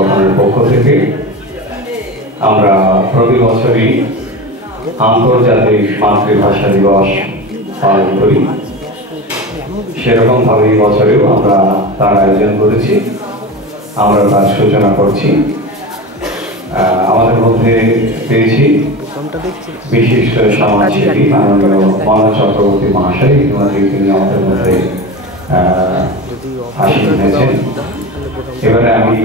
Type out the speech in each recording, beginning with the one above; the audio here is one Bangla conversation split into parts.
সংগঠনের পক্ষ থেকে আমরা প্রতি বছরই আন্তর্জাতিক মাতৃভাষা দিবস পালন করি। সেরকমভাবে এই বছরেও আমরা তার আয়োজন করেছি, আমরা তার সূচনা করছি। আমাদের মধ্যে পেয়েছি বিশিষ্ট সমাজসেবী মাননীয় মনোজ চক্রবর্তী মহাশয়। ইতিমধ্যে তিনি আমাদের মধ্যে আসীন হয়েছেন। এবারে আমি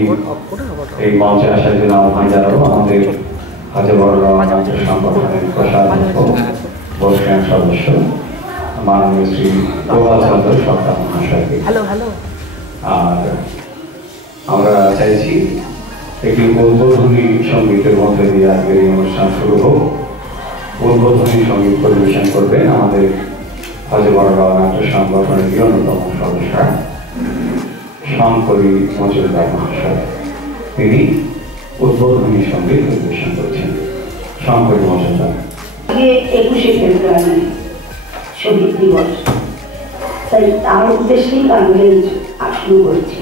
এই মঞ্চে আসার জন্য আহ্বান জানাবো আমাদের সংগঠনের প্রসারক বর্ষিয়ান সদস্য মাননীয় শ্রী গোপাল চন্দ্র সরকার মহাশয়কে। আর আমরা চাইছি একটি উদ্বোধনী সঙ্গীতের মধ্যে দিয়ে আজকের এই অনুষ্ঠান শুরু হোক। উদ্বোধনী সঙ্গীত পরিবেশন করবেন আমাদের হজবরগাঁও নাট্য সংগঠনের অন্যতম সদস্য শঙ্করী মজুমদার মহাশয়। তিনি উদ্বোধনী সঙ্গীত পরিবেশন করছেন। শঙ্করী মজুমদার। 21শে ফেব্রুয়ারি শহীদ দিবস, তাই তার উদ্দেশ্যেই গানগুলো শুরু করছি।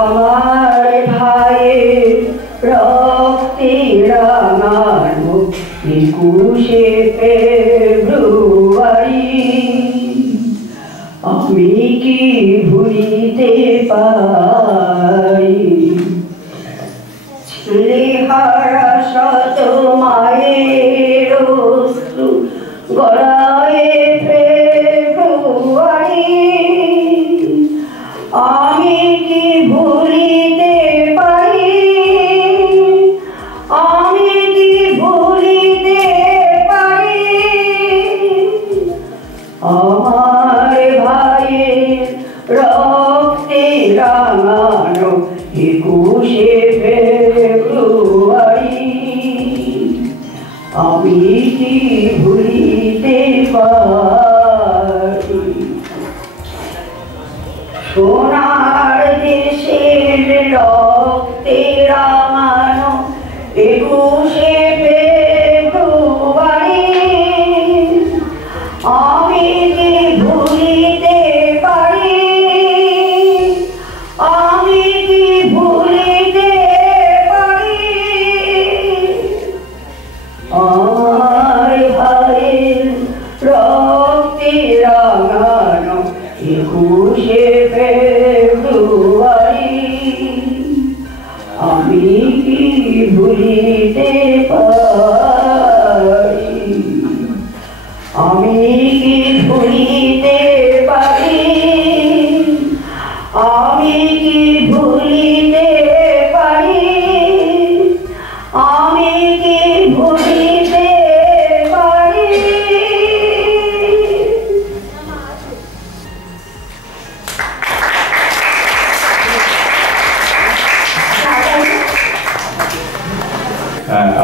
আমার ভাইয়ের রক্তে রাঙানো 21শে ফেব্রুয়ারি আমি কি ভুলিতে পারি? ছেলেহারা শত মায়ের অশ্রু গড়ায়ে ফেব্রুয়ারি আমি কি ভুলিতে পারি? আমি কি ভুলিতে পারি? আমার ভাইয়ের রক্তে রাঙানো 21শে ফেব্রুয়ারি আমি কি ভুলিতে পারি? সোনার দেশের রক্তে রাঙানো 21শে ফেব্রুয়ারি আমি কি ভুলিতে পারি? আমি কি ভুলিতে পারি? আমার ভাইয়ের রক্তে রাঙানো 21শে ফেব্রুয়ারি আমি কি ভুলিতে পারি? আমি কি ভুলিতে পারি? আমি কি ভুলিতে পারি? আমি কি ভুলিতে পারি?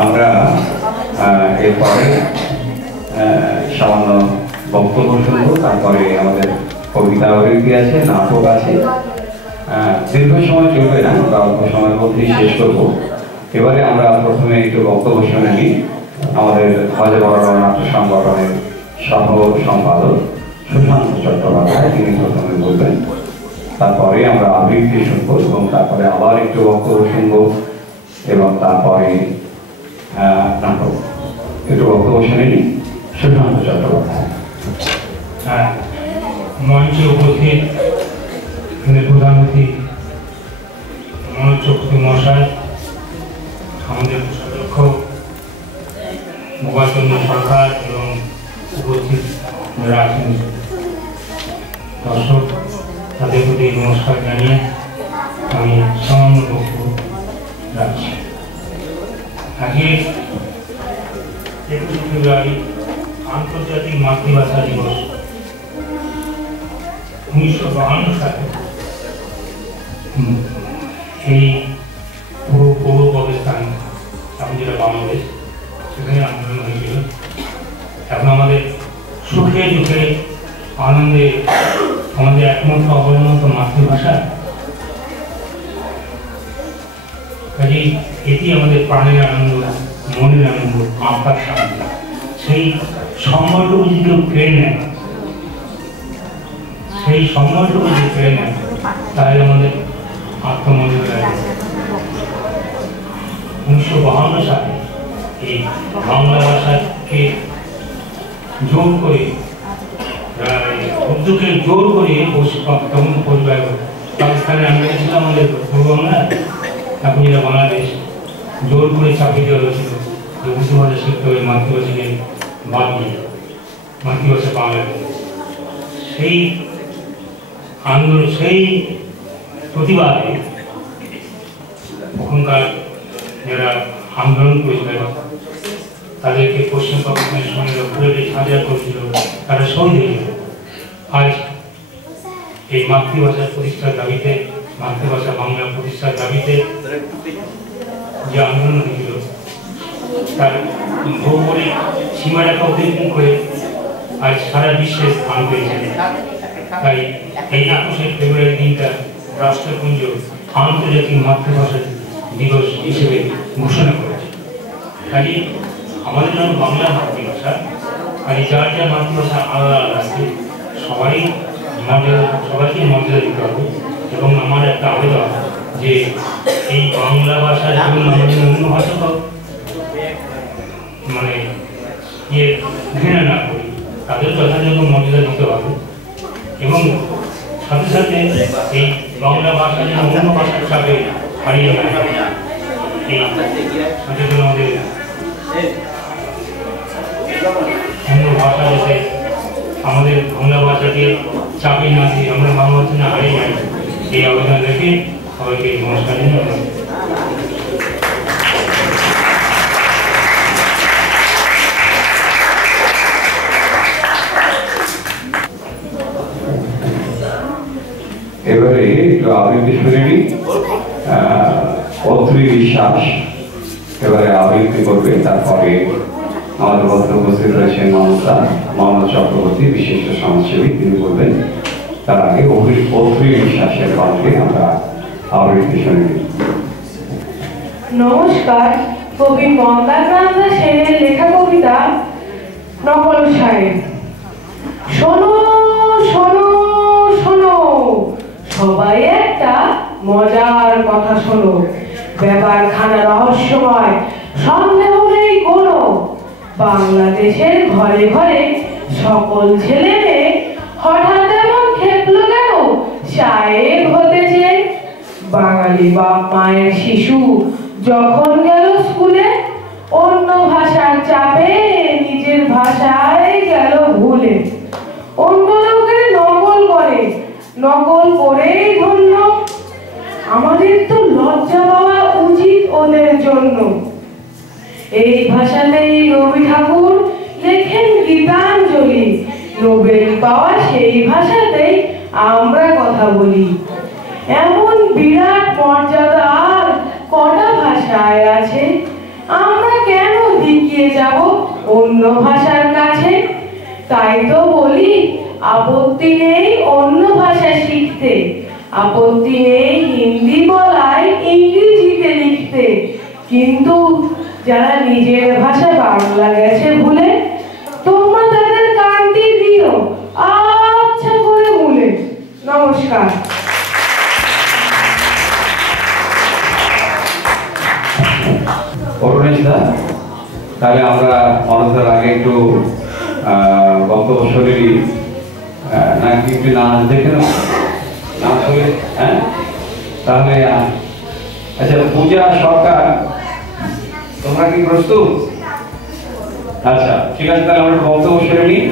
আমরা এরপরে সামান্য বক্তব্য শুনবো, তারপরে আমাদের কবিতা আবৃত্তি আছে, নাটক আছে। দীর্ঘ সময় চলবে না, আমরা অল্প সময়ের মধ্যেই শেষ করবো। এবারে আমরা প্রথমে একটু বক্তব্য শুনে নিই আমাদের হজবরগাঁও নাট্য সংগঠনের সহ সম্পাদক সুশান্ত চট্টোপাধ্যায়। তিনি প্রথমে বলবেন, তারপরে আমরা আবৃত্তি শুনবো এবং তারপরে আবার একটু বক্তব্য শুনবো এবং তারপরে নাটক। একটু বক্তব্য শুনে নিই সুশান্ত চট্টোপাধ্যায়। মঞ্চে উপস্থিত প্রধান অতিথি মনোজ চক্রবর্তী মহাশয়, আমাদের কোষাধ্যক্ষ গোপাল চন্দ্র সরকার এবং উপস্থিত আছেন দর্শক, তাদের প্রতি নমস্কার জানিয়ে আমি সামান্য বক্তব্য রাখছি। আজকে 21শে ফেব্রুয়ারি আন্তর্জাতিক মাতৃভাষা দিবস। 1952 সালে এই পূর্ব পাকিস্তান, এখন যেটা বাংলাদেশ, সেখানে আন্দোলন হয়েছিল। এখন আমাদের সুখে দুঃখে আনন্দে আমাদের একমাত্র অবলম্বন মাতৃভাষা। কাজেই এটি আমাদের প্রাণের আনন্দ, মনের আনন্দ, আত্মার শান্তি। সেই সম্বলটুকু যদি কেউ কেড়ে নেয় সেই সম্মানটুকু যদি পেয়ে নেন তাহলে আমাদের আত্মমর্যাদা আছে। 1952 সালে এই বাংলা ভাষাকে জোর করে উর্দুকে জোর করে তখন পরিবার পাকিস্তানে আমরা ছিলাম আমাদের পূর্ব বাংলা, এখন যেটা বাংলাদেশ, জোর করে চাপিয়ে দেওয়া হয়েছিল যে উর্দু ভাষা শিখতে হবে, মাতৃভাষাকে বাদ দিয়ে মাতৃভাষা বাংলা। সেই আন্দোলন, সেই প্রতিবাদে ওখানকার যারা আন্দোলন করেছিল তাদেরকে পশ্চিম পাকিস্তানের সঙ্গে পুরোটি সাজা করেছিল, তারা শহীদ হয়েছিল। আজ এই মাতৃভাষার প্রতিষ্ঠার দাবিতে, মাতৃভাষা বাংলা প্রতিষ্ঠার দাবিতে যে আন্দোলন হয়েছিল তার ভৌগোলিক সীমারেখা অতিক্রম করে আজ সারা বিশ্বে স্থান পেয়েছে। তাই এই 21শে ফেব্রুয়ারি দিনটা রাষ্ট্রপুঞ্জ আন্তর্জাতিক মাতৃভাষা দিবস হিসেবে ঘোষণা করেছে। কাজে আমাদের জন্য বাংলা মাতৃভাষা, আর যার যার মাতৃভাষা আলাদা আলাদা আছে, সবাইকে মর্যাদা দিতে হবে। এবং আমার একটা আবেদন যে এই বাংলা ভাষার জন্য আমাদের অন্য ভাষা তো মানে ঘৃণা না করি, তাদের যথাযথ মর্যাদা দিতে হবে। এবং সাথে সাথে এই বাংলা ভাষা যেন অন্য ভাষার চাপে হারিয়ে না যায়, এই সচেতন আমাদের অন্য ভাষা যাতে আমাদের বাংলা ভাষাকে চাপে না দিয়ে আমরা বাংলা ভাষা না হারিয়ে যাই, এই আবেদন রেখে সবাইকে নমস্কার জানাই। এবারে একটু আবৃত্তি শুনে নিই। অত্রি বিশ্বাস এবারে আবৃত্তি করবে, তারপরে আমাদের মধ্যে উপস্থিত রয়েছেন মমতা চক্রবর্তী, বিশিষ্ট সমাজসেবী, তিনি বলবেন। তার আগে অত্রি বিশ্বাসের কণ্ঠে আমরা আবৃত্তি শুনে নিই। নমস্কার। কবি মমতাজ সেনের লেখা কবিতা নকল সাহেব। শোনো শোনো শোনো, সবাই একটা মজার কথা শোনো। ব্যাপারখানা রহস্যময়, সন্দেহ নেই কোনো। বাংলাদেশের ঘরে ঘরে সকল ছেলে মেয়ে হঠাৎ এমন খেপলো কেন সাহেব হতেছে। বাঙালি বাপ মায়ের শিশু যখন গেল স্কুলে, অন্য ভাষার চাপে নিজের ভাষায় গেল ভুলে। অন্য লোকের নকল করে, নকল করেই ধন্য। আমাদের তো লজ্জা পাওয়া উচিত ওদের জন্য। এই ভাষাতেই রবি ঠাকুর লেখেন গীতাঞ্জলি। নোবেল পাওয়া সেই ভাষাতেই আমরা কথা বলি। এমন বিরাট মর্যাদা আর কটা ভাষায় আছে, আমরা কেন দিকিয়ে যাব অন্য ভাষার কাছে। তাই তো বলি আপত্তি নেই অন্য ভাষা শিখতে, আপত্তি নেই হিন্দি বলায় ইংরেজিতে লিখতে। কিন্তু যারা নিজের ভাষা বাংলা গেছে ভুলে, তোমরা তাদের কান্তি দিও আচ্ছা করে মূলে। নমস্কার। অরুণেশদা, তাহলে আমরা মনসার আগে একটু বক্তব্য শরীরী নাকি একটু নাচ দেখে নাও, নাচ হলে। হ্যাঁ, তাহলে আচ্ছা, পূজা সরকার, তোমরা কি প্রস্তুত? আচ্ছা ঠিক আছে, তাহলে আমরা বক্তব্য সেরে নিই।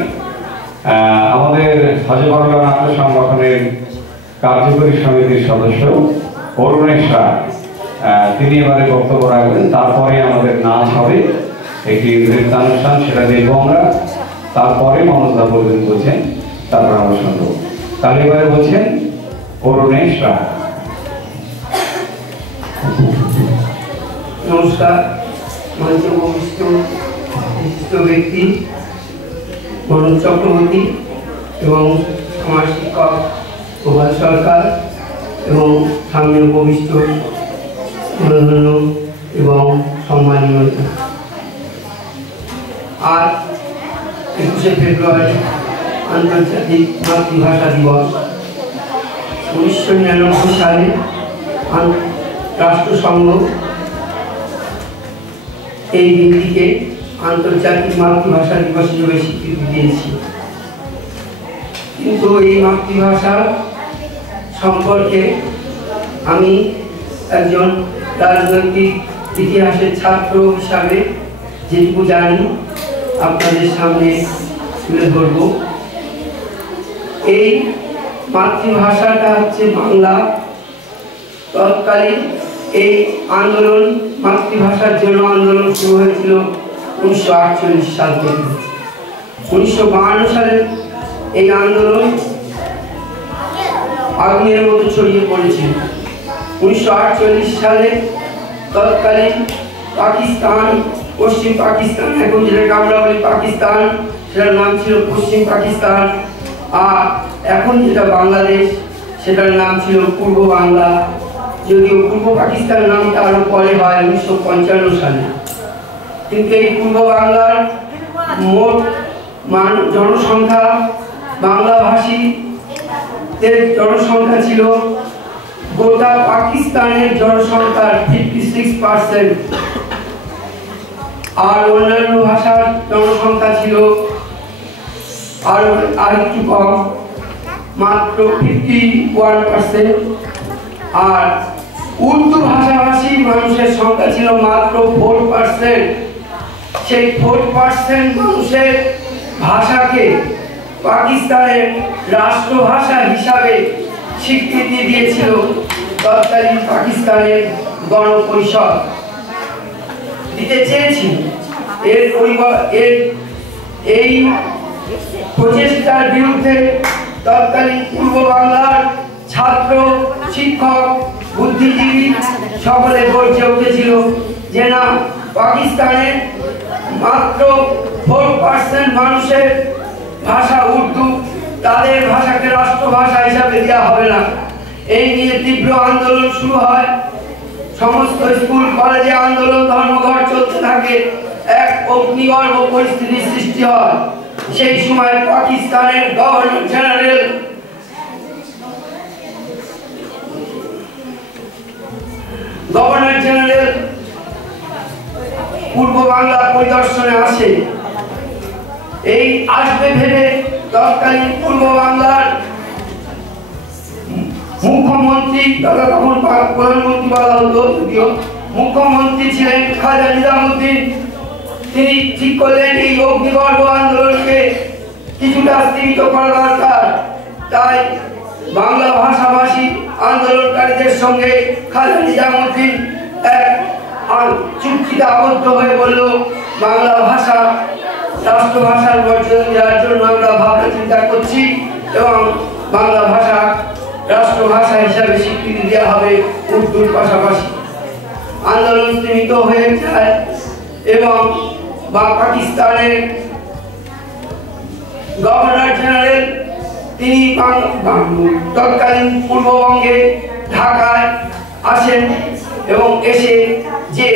আমাদের হজবরলা নাট্য সংগঠনের কার্যকরী সমিতির সদস্য অরুণেশ রায়, তিনি এবারে বক্তব্য রাখবেন। তারপরে আমাদের নাচ হবে, একটি নৃত্যানুষ্ঠান, সেটা দেখবো আমরা। তারপরে মমতা বলছেন, তারপর আমরা শুনবো। তাহলে এবারে বলছেন অরুণেশ রায়। নমস্কার। মঞ্চে উপবিষ্ট বিশিষ্ট ব্যক্তি মনোজ চক্রবর্তী এবং সমাজ শিক্ষক প্রভাত সরকার এবং সামনে উপবিষ্ট গণ্যমান্য এবং সম্মানীয়। আর 21শে ফেব্রুয়ারি আন্তর্জাতিক মাতৃভাষা দিবস। 1999 সালে রাষ্ট্রসংঘ এই দিনটিকে আন্তর্জাতিক মাতৃভাষা দিবস হিসেবে স্বীকৃতি দিয়েছে। কিন্তু এই মাতৃভাষা সম্পর্কে আমি একজন রাজনৈতিক ইতিহাসের ছাত্র হিসাবে যেটুকু জানি আপনাদের সামনে তুলে ধরব। এই মাতৃভাষাটা হচ্ছে বাংলা। তৎকালীন এই আন্দোলন, মাতৃভাষার জন্য আন্দোলন শুরু হয়েছিল 1948 সাল থেকে। 1952 সালে এই আন্দোলন আগুনের মতো ছড়িয়ে পড়েছিল। 1948 সালে তৎকালীন পাকিস্তান, পশ্চিম পাকিস্তান, এখন যেটাকে আমরা বলি পাকিস্তান, সেটার নাম ছিল পশ্চিম পাকিস্তান। আর এখন যেটা বাংলাদেশ, সেটার নাম ছিল পূর্ব বাংলা। যদিও পূর্ব পাকিস্তান নামটা আরো পরে হয় 1955 সালে। কিন্তু এই পূর্ব বাংলার মোট জনসংখ্যা, বাংলাভাষীদের জনসংখ্যা ছিল গোটা পাকিস্তানের জনসংখ্যার 56%। আর অন্যান্য ভাষার জনসংখ্যা ছিল আরেকটু কম, মাত্র 51%। আর উর্দু ভাষাভাষী মানুষের সংখ্যা ছিল মাত্র 4%। সেই 4% মানুষের ভাষাকে পাকিস্তানের রাষ্ট্রভাষা হিসাবে স্বীকৃতি দিয়েছিল তৎকালীন পাকিস্তানের গণপরিষদ, দিতে চেয়েছিল। এই প্রচেষ্টার বিরুদ্ধে তৎকালীন পূর্ব বাংলার ছাত্র, শিক্ষক, বুদ্ধিজীবী সকলে গর্জে উঠেছিল যে না, পাকিস্তানের মাত্র 4% মানুষের ভাষা উর্দু, তাদের ভাষাকে রাষ্ট্রভাষা হিসাবে দেওয়া হবে না। এই নিয়ে তীব্র আন্দোলন শুরু হয়। সমস্ত স্কুল কলেজে আন্দোলন ধর্মঘট চলতে থাকে। এক অগ্নিগর্ভ পরিস্থিতির সৃষ্টি হয়। সেই সময় পাকিস্তানের গভর্নর জেনারেল পূর্ব বাংলা পরিদর্শনে আসে। এই আসবে ভেবে তৎকালীন পূর্ব বাংলার মুখ্যমন্ত্রী, তখন প্রধানমন্ত্রী বলা হতো, যদিও মুখ্যমন্ত্রী ছিলেন খাজা নিজামুদ্দিন, তিনি ঠিক করলেন এই অগ্নিগর্ভ আন্দোলনকে কিছুটা স্থিমিত করা দরকার। তাই বাংলা ভাষাভাষী আন্দোলনকারীদের সঙ্গে খাজা নিজামুদ্দিন এক চুক্তিতে আবদ্ধ হয়ে বলল, বাংলা ভাষা রাষ্ট্রভাষার মর্যাদা দেওয়ার জন্য আমরা ভাবনা চিন্তা করছি এবং বাংলা ভাষা রাষ্ট্রভাষা হিসাবে স্বীকৃতি দেওয়া হবে উর্দুর পাশাপাশি। আন্দোলন স্থিমিত হয়ে যায় এবং পাকিস্তানের গভর্নর জেনারেল তিনি তৎকালীন পূর্ববঙ্গে ঢাকায় আসেন এবং এসে যে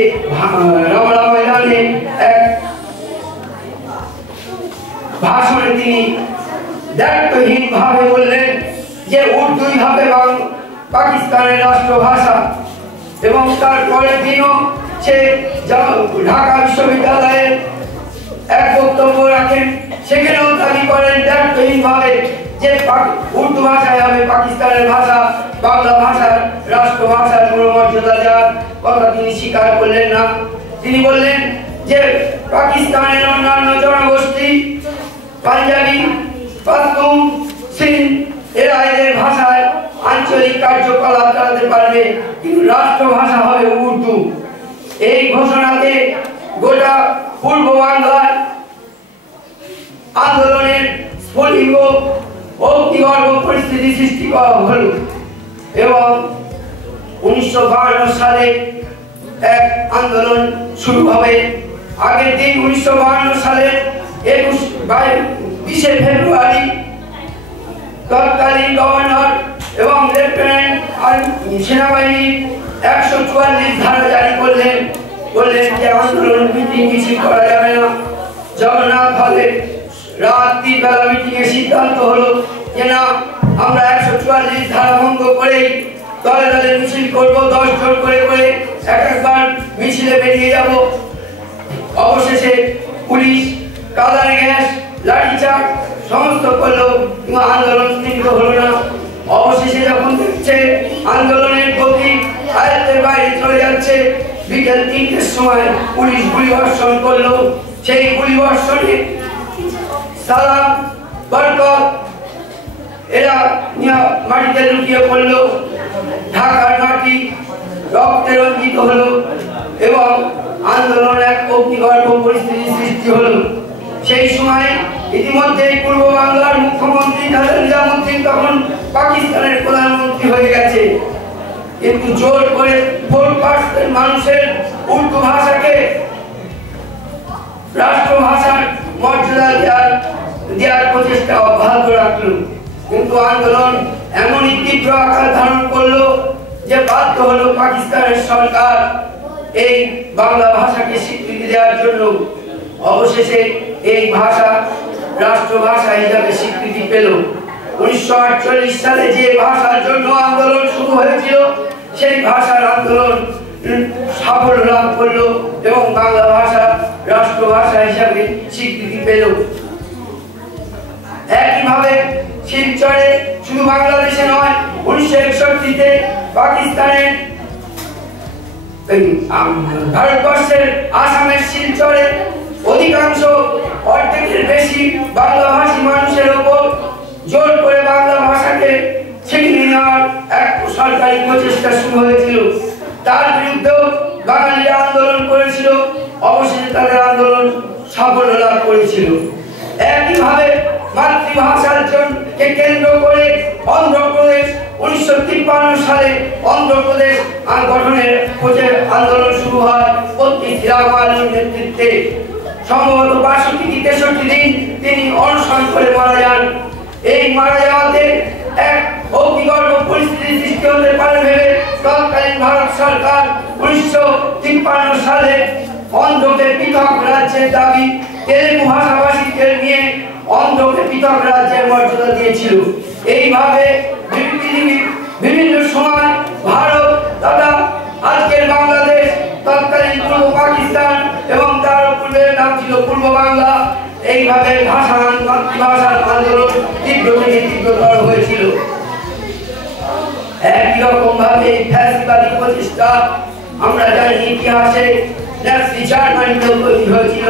রামলা ময়দানে এক ভাষণে তিনি দায়িত্বহীন ভাবে বললেন যে উর্দুই হবে পাকিস্তানের রাষ্ট্রভাষা। এবং তারপরের দিনও সে ঢাকা বিশ্ববিদ্যালয়ে এক বক্তব্য রাখেন, সেখানেও দাবি করেন দায়িত্বহীন ভাবে যে উর্দু ভাষায় হবে পাকিস্তানের ভাষা, বাংলা ভাষার রাষ্ট্রভাষার কোনো মর্যাদা দেওয়ার কথা তিনি স্বীকার করলেন না। তিনি বললেন যে পাকিস্তানের অন্যান্য জনগোষ্ঠী, পাঞ্জাবি, পাশতুন, সিন্ধ, এরা এদের ভাষায় আঞ্চলিক কার্যকলাপ চালাতে পারবে, কিন্তু রাষ্ট্রভাষা হবে উর্দু। এই ঘোষণাতে গোটা পূর্ব বাংলার আন্দোলনের স্ফুলিঙ্গ অগ্নিগর্ভ পরিস্থিতি সৃষ্টি করা হল এবং 1952 সালে এক আন্দোলন শুরু হবে। আগের দিন 1952 সালে 20 ফেব্রুয়ারি তৎকালীন গভর্নর এবং লেফটেন্যান্ট সেনাবাহিনী 144 ধারা জারি করলেন, বললেন যে আন্দোলন মিটিং মিছিল করা যাবে না। জগন্নাথ হলে রাত 3 বেলা মিটিং এর সিদ্ধান্ত হলো যে না আমরা 144 ধারা ভঙ্গ করে দলে দলে মিছিল করব, 10 জন করে করে একবার মিছিলে বেরিয়ে যাব। অবশেষে পুলিশ কাদার গ্যাস লাঠিচার্জ সমস্ত করলো, কিন্তু আন্দোলন তীব্র হলো না। অবশেষে যখন দেখছে আন্দোলনের গতি আয়ত্তের বাইরে চলে যাচ্ছে, বিকেল 3টের সময় পুলিশ গুলিবর্ষণ করলো। সেই গুলিবর্ষণে সালাম, বরকত এরা মাটিতে লুটিয়ে পড়লো। ঢাকার মাটি রক্তে রঞ্জিত হলো এবং আন্দোলন এক অগ্নিগর্ভ পরিস্থিতির সৃষ্টি হলো। সেই সময় ইতিমধ্যে পূর্ব বাংলার মুখ্যমন্ত্রী নিজামুদ্দিন তখন পাকিস্তানের প্রধানমন্ত্রী হয়ে গেছে, কিন্তু জোর করে 4% মানুষের উর্দু ভাষাকে রাষ্ট্রভাষার মর্যাদা দেওয়ার প্রচেষ্টা অব্যাহত রাখল। কিন্তু আন্দোলন এমনই তীব্র আকার ধারণ করলো যে বাধ্য হলো পাকিস্তানের সরকার এই বাংলা ভাষাকে স্বীকৃতি দেওয়ার জন্য। অবশেষে এই ভাষা রাষ্ট্রভাষা হিসাবে স্বীকৃতি পেল। 1948 সালে যে ভাষার জন্য আন্দোলন শুরু হয়েছিল সেই ভাষার আন্দোলন সাফল্য লাভ করলো এবং বাংলা ভাষা রাষ্ট্রভাষা হিসাবে স্বীকৃতি পেল। একইভাবে শিলচরে শুধু বাংলাদেশে নয়, 1961-তে পাকিস্তানের ভারতবর্ষের আসামের শিলচরে অধিকাংশ অর্ধেকের বেশি বাংলাভাষী মানুষের উপর জোর করে বাংলা ভাষাকে ছিনিয়ে নেওয়ার এক সরকারি প্রচেষ্টা শুরু হয়েছিল। তার বিরুদ্ধেও বাঙালিরা আন্দোলন করেছিল। অবশেষে তাদের আন্দোলন সাফল্য লাভ করেছিল। একইভাবে মাতৃভাষার জন্যকে কেন্দ্র করে অন্ধ্রপ্রদেশ 1953 সালে অন্ধ্রপ্রদেশ গঠনের আন্দোলন শুরু হয় পত্রিকা রামায়ণের নেতৃত্বে। সম্ভবত 62 কি 63 দিন তিনি অনশন করে মারা যান। এই মারা যাওয়াতে এক অগ্নিগর্ভ পরিস্থিতি সৃষ্টি হতে পারে ভেবে তৎকালীন ভারত সরকার 1953 সালে অন্ধ্রকে পৃথক রাজ্যের দাবি তেলুগু ভাষাভাষীদের নিয়ে অন্ধ্রকে পৃথক রাজ্যের মর্যাদা দিয়েছিল। এইভাবে বিভিন্ন সময় ভারত তথা আজকের বাংলাদেশ, তৎকালীন পূর্ব পাকিস্তান এবং তার পূর্বের নাম ছিল পূর্ব বাংলা, এইভাবে মাতৃভাষার আন্দোলন তীব্র থেকে তীব্রতর হয়েছিল। একই রকম ভাবে ফ্যাসিবাদী প্রচেষ্টা আমরা জানি ইতিহাসে নাৎসি জার্মানিতেও তৈরি হয়েছিল।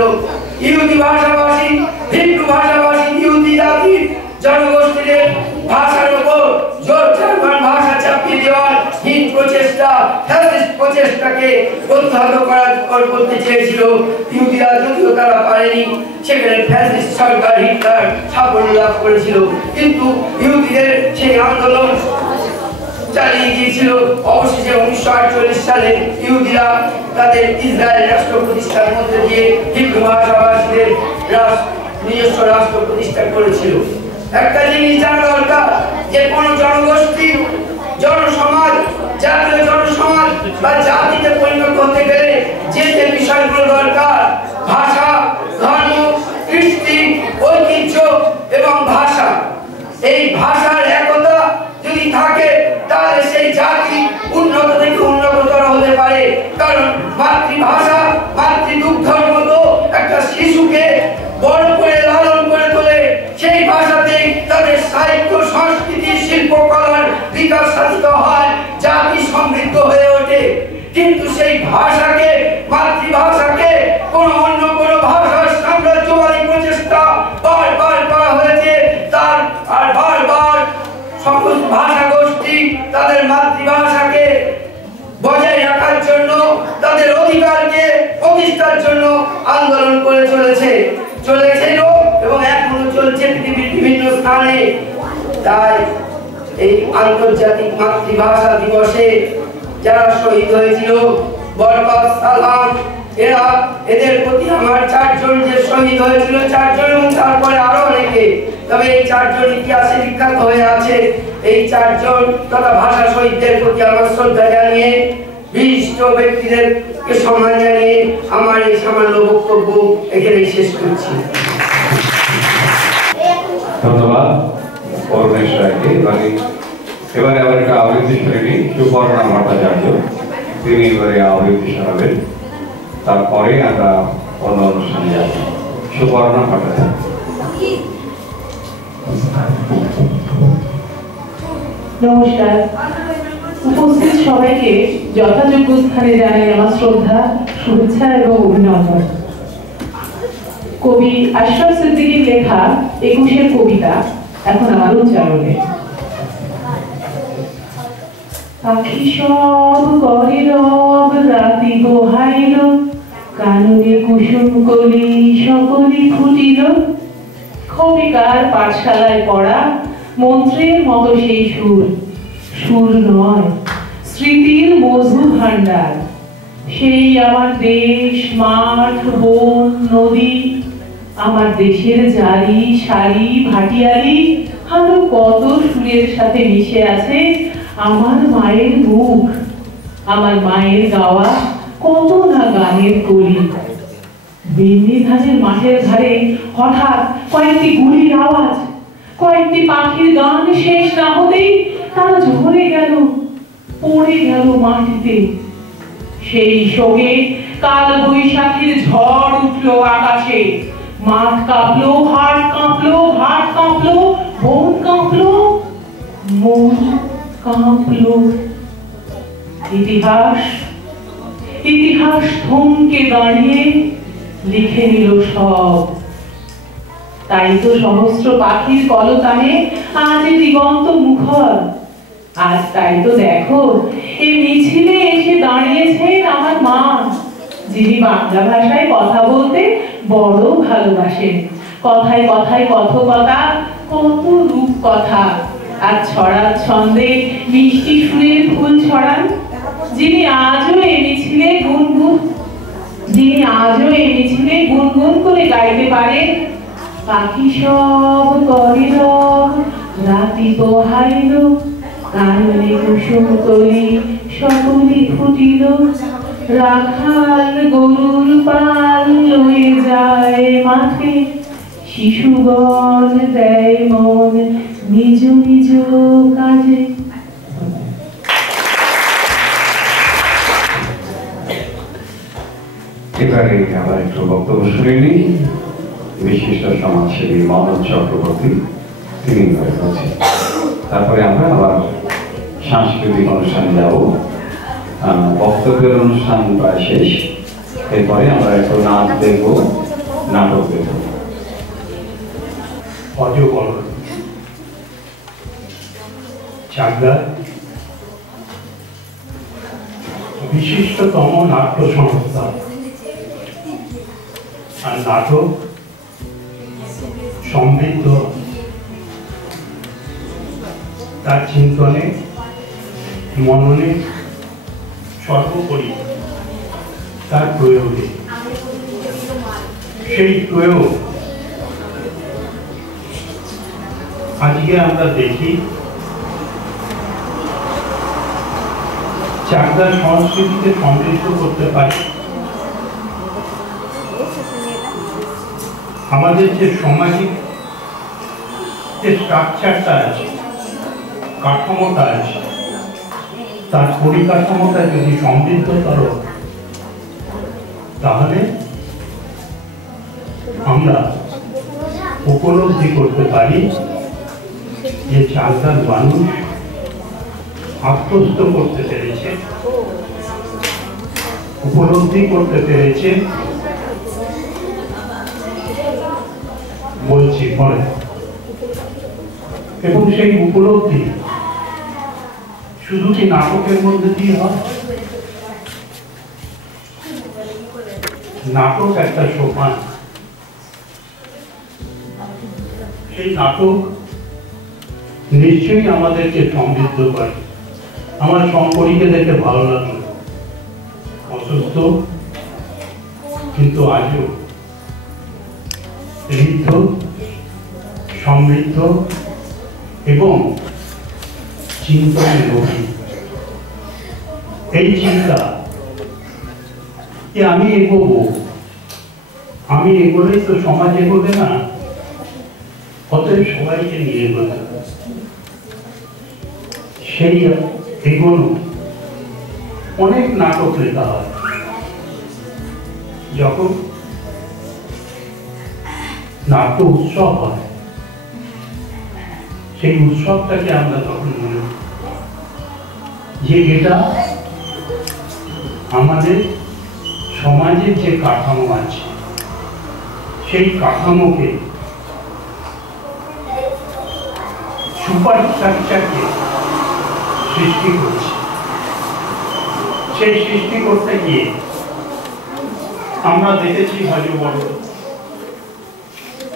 ইহুদি ভাষাভাষী, হিন্দু ভাষাভাষী ইহুদি জাতির জনগোষ্ঠীদের ভাষার উপর জোর জার্মান ভাষা চাপিয়ে দেওয়ার হীন প্রচেষ্টা, ফ্যাসিস্ট প্রচেষ্টাকে প্রতিহত করতে চেয়েছিল ইহুদিরা, যদিও তারা পারেনি। সেখানে ফ্যাসিস্ট সরকার হিটলার সাফল্য লাভ করেছিল, কিন্তু ইহুদিদের সেই আন্দোলন চালিয়ে গিয়েছিল। অবশেষে 1948 সালে ইহুদিরা তাদের ইসরায়েল রাষ্ট্র প্রতিষ্ঠার মধ্যে দিয়ে হিব্রু ভাষাভাষীদের নিজস্ব রাষ্ট্র প্রতিষ্ঠা করেছিল। একটা জিনিস জানা দরকার যে কোনো জনগোষ্ঠী, জনসমাজ, জাতীয় জনসমাজ বা জাতিতে পরিণত হতে গেলে যে যে বিষয়গুলো দরকার, ভাষা, ধর্ম, কৃষ্টি, ঐতিহ্য এবং ভাষা, এই ভাষার একতা যদি থাকে তাহলে সেই জাতি উন্নত থেকে উন্নততর হতে পারে। কারণ মাতৃভাষা মাতৃদুগ্ধের মতো একটা শিশুকে বড় করে লালন করে তোলে। সেই ভাষাতেই তাদের সাহিত্য, সংস্কৃতি, শিল্পকলার বিকাশ সাধিত হয়, জাতি সমৃদ্ধ হয়ে ওঠে। কিন্তু সেই ভাষাকে, মাতৃভাষাকে কোন অন্য কোন ভাষার সাম্রাজ্যবাদী প্রচেষ্টা বারবার করা হয়েছে। তার আর বারবার সকল ভাষা গোষ্ঠী তাদের মাতৃভাষাকে বজায় রাখার জন্য, তাদের অধিকারকে প্রতিষ্ঠার জন্য আন্দোলন করে চলেছিল এবং এখনো চলছে পৃথিবীর বিভিন্ন স্থানে। তাই এই আন্তর্জাতিক মাতৃভাষা দিবসে যারা শহীদ হয়েছিল, বরকত, সালাম, এদের প্রতি আমার 4 জন যে শহীদ হয়েছিল, 4 জন এবং তারপরে আরো অনেকে, তবে এই 4 জন ইতিহাসে বিখ্যাত হয়ে আছে। এই 4 জন তথা ভাষা শহীদদের প্রতি আমার শ্রদ্ধা জানিয়ে, বিশিষ্ট ব্যক্তিদেরকে সম্মান জানিয়ে আমার এই সামান্য বক্তব্য এখানেই শেষ করছি। ধন্যবাদ। অরুণেশ রায়কে। এবারে আবার একটা আবৃত্তি শুনিনি সুপর্ণা ভট্টাচার্য, তিনি এবারে আবৃত্তি শোনাবেন। তারপরে আমরা অন্য অনুষ্ঠানে যাব। সুপর্ণা ভট্টাচার্য। নমস্কার, উপস্থিত সবাইকে যথাযোগ্য স্থানে জানাই আমার শ্রদ্ধা, শুভেচ্ছা এবং অভিনন্দন। কবি আশরাফ সিদ্দিকীর লেখা 21-এর কবিতা এখন আমার উচ্চারণে। পাখি সব করে রব, রাতি গোহাইল, কাননে কুসুম কলি সকলি ফুটিল। কবিকার পাঠশালায় পড়া মন্ত্রের মতো সেই সুর, সুর নয় স্মৃতির মধু ভাণ্ডার। সেই আমার দেশ, মাঠ, বন, নদী, আমার দেশের জারি শাড়ি ভাটিয়ালি, আরো কত সুরের সাথে মিশে আছে আমার মায়ের মুখ, আমার মায়ের গাওয়া কত না গানের কলি। বেন্নি ধানের মাঠের ধারে হঠাৎ কয়েকটি গুলির আওয়াজ, কয়েকটি পাখির গান শেষ না হতেই তারা ঝরে গেল, পড়ে গেল মাটিতে। সেই শোকে কাল বৈশাখীর ঝড় উঠলো আকাশে, মাঠ কাঁপলো, হাট কাঁপলো, ঘাট কাঁপলো, বন কাঁপলো, মন কাঁপলো। ইতিহাস ইতিহাস থমকে দাঁড়িয়ে লিখে নিল সব। তাই তো সহস্র পাখির কলতানে আজ দিগন্ত মুখর। আজ তাই তো দেখো এই মিছিলে এসে দাঁড়িয়েছেন আমার মা, যিনি বাংলা ভাষায় কথা বলতে বড় ভালোবাসেন। কথায় কথায় কথকতা, কত রূপ কথা, আর ছড়ার ছন্দে মিষ্টি সুরের ফুল ছড়ান। যিনি আজও এই মিছিলে গুনগুন করে গাইতে পারেন। পাখি সব করে রব, রাতি পোহাইল, কাননে কুসুম কলি সকলি ফুটিল। রাখাল গরুর পাল লয়ে যায় মাঠে, শিশুগণ দেয় মন নিজ নিজ কাজে। এবারে আবার একটু বক্তব্য শুনে নিই। বিশিষ্ট সমাজসেবী মানব চক্রবর্তী তিনি বলছেন, তারপরে আমরা আবার সাংস্কৃতিক অনুষ্ঠানে যাব। বক্তব্যের অনুষ্ঠান প্রায় শেষ, এরপরে আমরা একটু নাচ দেখব, নাটক দেখব। অজগর চাকদা বিশিষ্টতম নাট্য সংস্থা, আর নাটক সমৃদ্ধ তার চিন্তনে মননে, সর্বোপরি তার প্রয়োগে। সেই প্রয়োগ আজকে আমরা দেখি চাকদার সংস্কৃতিকে সমৃদ্ধ করতে পারে। আমাদের যে সামাজিক যে স্ট্রাকচারটা আছে, কাঠামোটা আছে, তার পরিকাঠামোটা যদি সমৃদ্ধতর, তাহলে আমরা উপলব্ধি করতে পারি যে চাকদার মানুষ আত্মস্থ করতে পেরেছে, উপলব্ধি করতে পেরেছে। বলছি পরে, এবং সেই উপলব্ধি শুধু কি নাটকের মধ্যে দিয়ে হয়? নাটক একটা সোপান, সেই নাটক নিশ্চয়ই আমাদেরকে সমৃদ্ধ করে। আমার শঙ্করীকে দেখে ভালো লাগলো, অসুস্থ কিন্তু আজও ঋদ্ধ, সমৃদ্ধ এবং চিন্তনে গভীর। এই চিন্তা যে আমি এগোবো, আমি এগোলেই তো সমাজ এগোবে না, অতএব সবাইকে নিয়ে এগোতে হবে। সেই এগোনো অনেক নাটক লেখা হয়। যখন নাট্য উৎসব হয়, সেই উৎসবটাকে আমরা তখন মনে করি যে এটা আমাদের সমাজের যে কাঠামো আছে সেই কাঠামোকে সুপার স্ট্রাকচারকে সৃষ্টি করছে। সেই সৃষ্টি করতে গিয়ে আমরা দেখেছি হয়তো বড়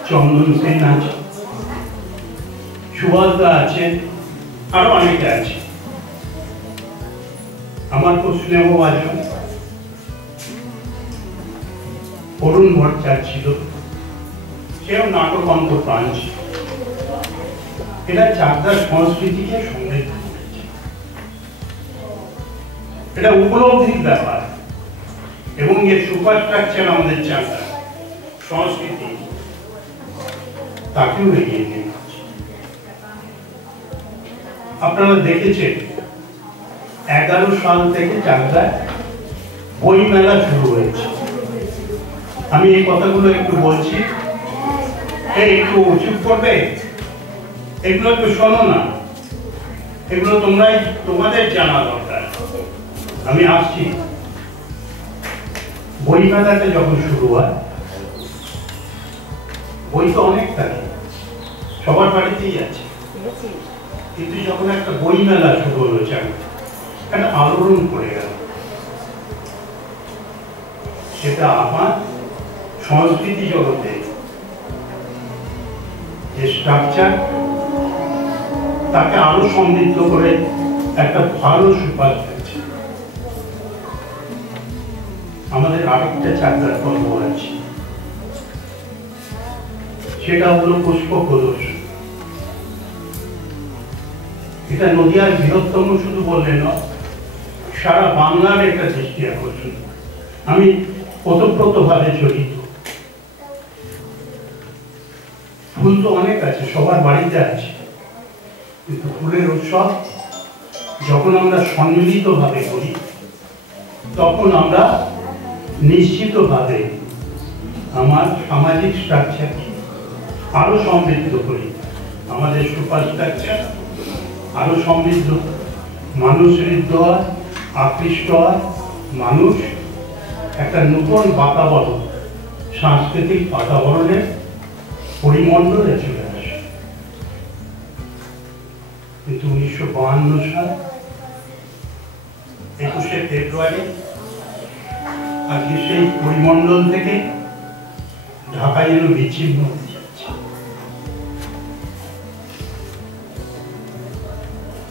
চন্দন সেন আছে, সুভাষদা আছেন, আরো অনেকে আছে। আমার খুব স্নেহভাজন অরুণ ভট্টাচার্য ছিল, সেও নাটক অঙ্ক প্রাণ ছিল। এটা চাকদার সংস্কৃতিকে সমৃদ্ধ করেছে, এটা উপলব্ধির ব্যাপার। এবং যে সুপার স্ট্রাকচার আমাদের চাকদার সংস্কৃতি, তাকেও এগিয়ে নিয়ে যাচ্ছে। আপনারা দেখেছেন 11 সাল থেকে চাকদায় বই মেলা শুরু হয়েছে। আমি এই কথাগুলো একটু বলছি, একটু চুপ করবে, এগুলো একটু শোনো না, এগুলো তোমাদের জানা দরকার। আমি আসছি। বই মেলাটা যখন শুরু হয়, বই তো অনেক থাকে, সবার বাড়িতেই আছে, কিন্তু যখন একটা বই মেলা শুরু হলো, একটা আলোড়ন পড়ে গেল। সেটা আমার সংস্কৃতি জগতে যে স্ট্রাকচার, তাকে আরো সমৃদ্ধ করে একটা ভালো সুপার স্ট্রাকচার। আমাদের আরেকটা চাকদার পর্ব আছে, সেটা হলো পুষ্প প্রদর্শন। এটা নদিয়ার বৃহত্তম শুধু বললে নয়, সারা বাংলার একটা দৃষ্টি আকর্ষণ। আমি ওতপ্রোতভাবে জড়িত। ফুল তো অনেক আছে, সবার বাড়িতে আছে, কিন্তু ফুলের উৎসব যখন আমরা সম্মিলিতভাবে করি, তখন আমরা নিশ্চিতভাবে আমার সামাজিক স্ট্রাকচার আরো সমৃদ্ধ করি, আমাদের সুপার স্ট্রাকচার আরো সমৃদ্ধ, মানুষ হৃদয় আকৃষ্ট হয়, মানুষ একটা নতুন বাতাবরণ, সাংস্কৃতিক বাতাবরণের পরিমণ্ডলে চলে আসে। কিন্তু 1952 সাল 21শে ফেব্রুয়ারি আজকে সেই পরিমণ্ডল থেকে ঢাকা যেন বিচ্ছিন্ন হয়ে যাচ্ছে।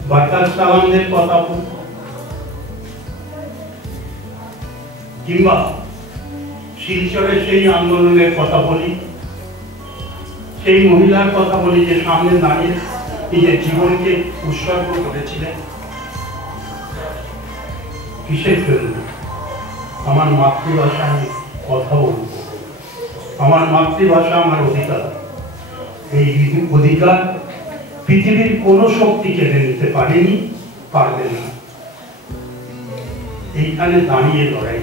বার্তার সালামদের কথা বল, কিংবা শিলচরের সেই আন্দোলনের কথা বলি, সেই মহিলার কথা বলি যে সামনে দাঁড়িয়ে নিজের জীবনকে উৎসর্গ করেছিলেন। কিসের জন্য? আমার মাতৃভাষায় কথা বলব, আমার মাতৃভাষা আমার অধিকার। এই অধিকার পৃথিবীর কোন শক্তি কেড়ে নিতে পারেনি, পারবে না। এইখানে দাঁড়িয়ে লড়াই,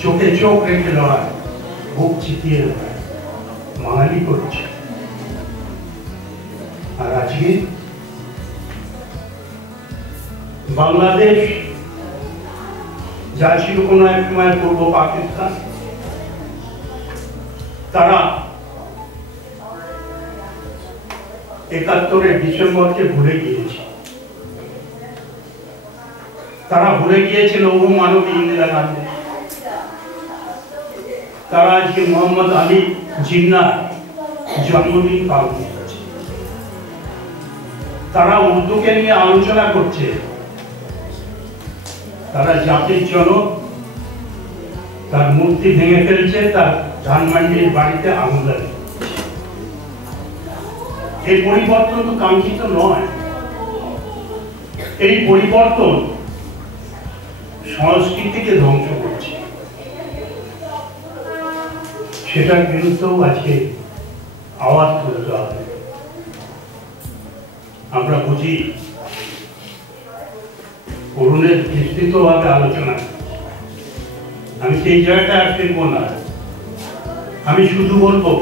চোখে চোখ রেখে লড়াই, বুক চিতিয়ে লড়াই বাঙালি করছে। আর আজকে বাংলাদেশ যা ছিল কোনো এক সময় পূর্ব পাকিস্তান, তারা 71 ডিসেম্বরকে ভুলে গিয়েছে। তারা ভুলে গিয়েছিল ও মানবী ইন্দিরা গান্ধী। তারা আজকে মোহাম্মদ আলী জিন্নার জন্মদিন পালন করছে। তারা উর্দুকে নিয়ে আলোচনা করছে। তারা জাতির জনক, তার মূর্তি ভেঙে ফেলছে, তার ধানমান্ডির বাড়িতে আগুন লাগে। এই পরিবর্তন তো কাঙ্ক্ষিত নয়। এই পরিবর্তন সংস্কৃতিকে ধ্বংস করছে। সেটার বিরুদ্ধেও আজকে আওয়াজ তুলতে হবে। আমরা বুঝি অরুণের বিস্তৃতভাবে আলোচনা। আমি সেই জায়গাটা আর ফিরবো না। আমি শুধু বলবো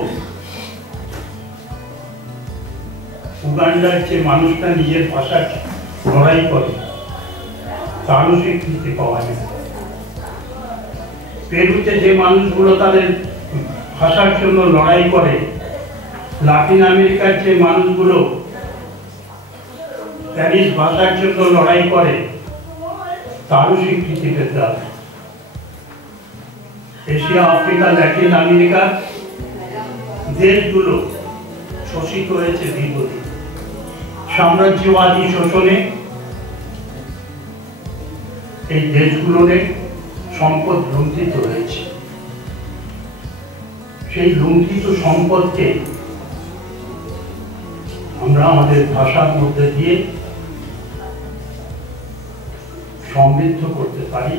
উগান্ডার যে মানুষটা নিজের ভাষার লড়াই করে তারও স্বীকৃতি পাওয়া যায়। পেরুতে যে মানুষগুলো তাদের ভাষার জন্য লড়াই করে, লাতিন আমেরিকার যে মানুষগুলো স্প্যানিশ ভাষার জন্য লড়াই করে তারও স্বীকৃতি পেতে হবে। এশিয়া, আফ্রিকা, ল্যাটিন আমেরিকা দেশগুলো শোষিত হয়েছে দীর্ঘদিন। সাম্রাজ্যবাদী শোষণে এই দেশগুলোর সম্পদ লুণ্ঠিত হয়েছে। সেই লুণ্ঠিত সম্পদকে আমরা আমাদের ভাষার মধ্যে দিয়ে সমৃদ্ধ করতে পারি।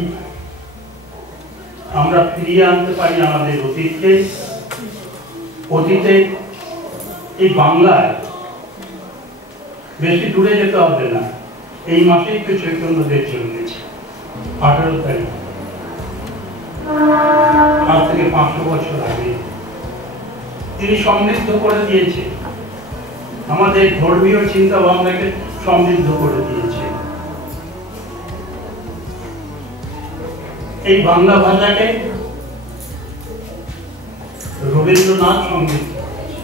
আমরা ফিরিয়ে আনতে পারি আমাদের অতীতকে। অতীতে এই বাংলায় বেশি দূরে যেতে হবে না, এই মাসেই তো চৈতন্যদেব জন্মেছে 18 তারিখ, আজ থেকে 500 বছর আগে। তিনি সমৃদ্ধ করে দিয়েছে আমাদের ধর্মীয় চিন্তা ভাবনাকে, সমৃদ্ধ করে দিয়েছে। এই বাংলা ভাষাকে রবীন্দ্রনাথ সমৃদ্ধ করেছে।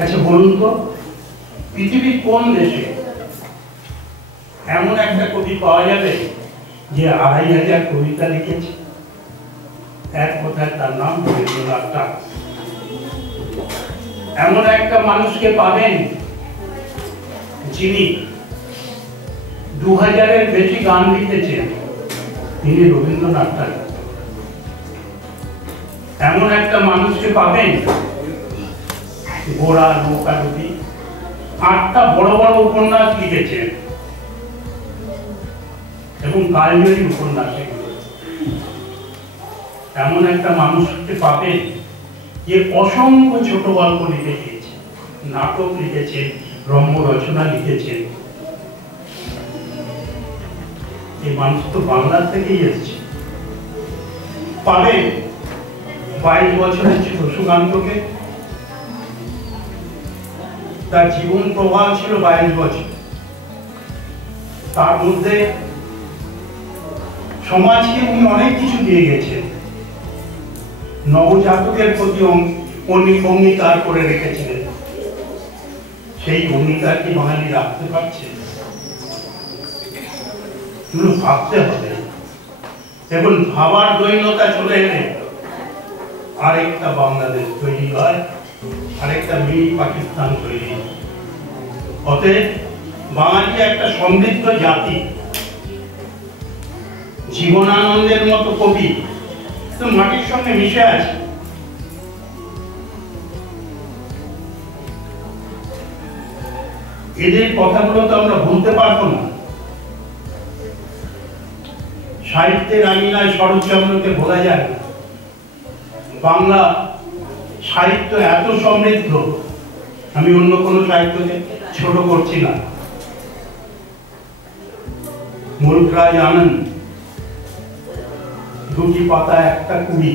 আচ্ছা বলুন তো, পৃথিবীর কোন দেশে এমন একটা কবি পাওয়া যাবে যে 2500 কবিতা লিখেছে? এক কথায় তার নাম রবীন্দ্রনাথ ঠাকুর। এমন একটা মানুষকে পাবেন যিনি 2000-এর বেশি গান লিখেছেন, তিনি রবীন্দ্রনাথ ঠাকুর। এমন একটা মানুষকে পাবেন গোড়া নৌকাডুবি 8টা বড় বড় উপন্যাস লিখেছেন এবং কালজয়ী উপন্যাস। এমন একটা মানুষকে পাবেন যে অসংখ্য ছোট গল্প লিখে দিয়েছে, নাটক লিখেছেন, রম্য রচনা লিখেছেন। এই মানুষ তো বাংলার থেকেই এসেছে। পাবেন 22 বছরের সুকান্তকে, তার জীবন প্রবাহ ছিল 22 বছর। তার মধ্যে সমাজকে উনি অনেক কিছু দিয়ে গেছেন। নবজাতকের প্রতি অঙ্গীকার করে রেখেছিলেন। সেই অঙ্গীকার কি বাঙালি রাখতে পারছে? ভাবতে হবে। এবং ভাবার দৈন্যতা চলে এলে আরেকটা বাংলাদেশ তৈরি হয়, আরেকটা মিনি পাকিস্তান তৈরি হয়। অতএব বাঙালি একটা সমৃদ্ধ জাতি। জীবনানন্দের মতো কবি তো মাটির সঙ্গে মিশে আছে। এদের কথাগুলো তো আমরা ভুলতে পারবো না। সাহিত্যের আঙিনায় শরৎচন্দ্রকে ভোলা যায় না। বাংলা সাহিত্য এত সমৃদ্ধ, আমি অন্য কোনো সাহিত্যকে ছোট করছি না। মুলকরাজ আনন্দ, 2টি পাতা একটা কুড়ি,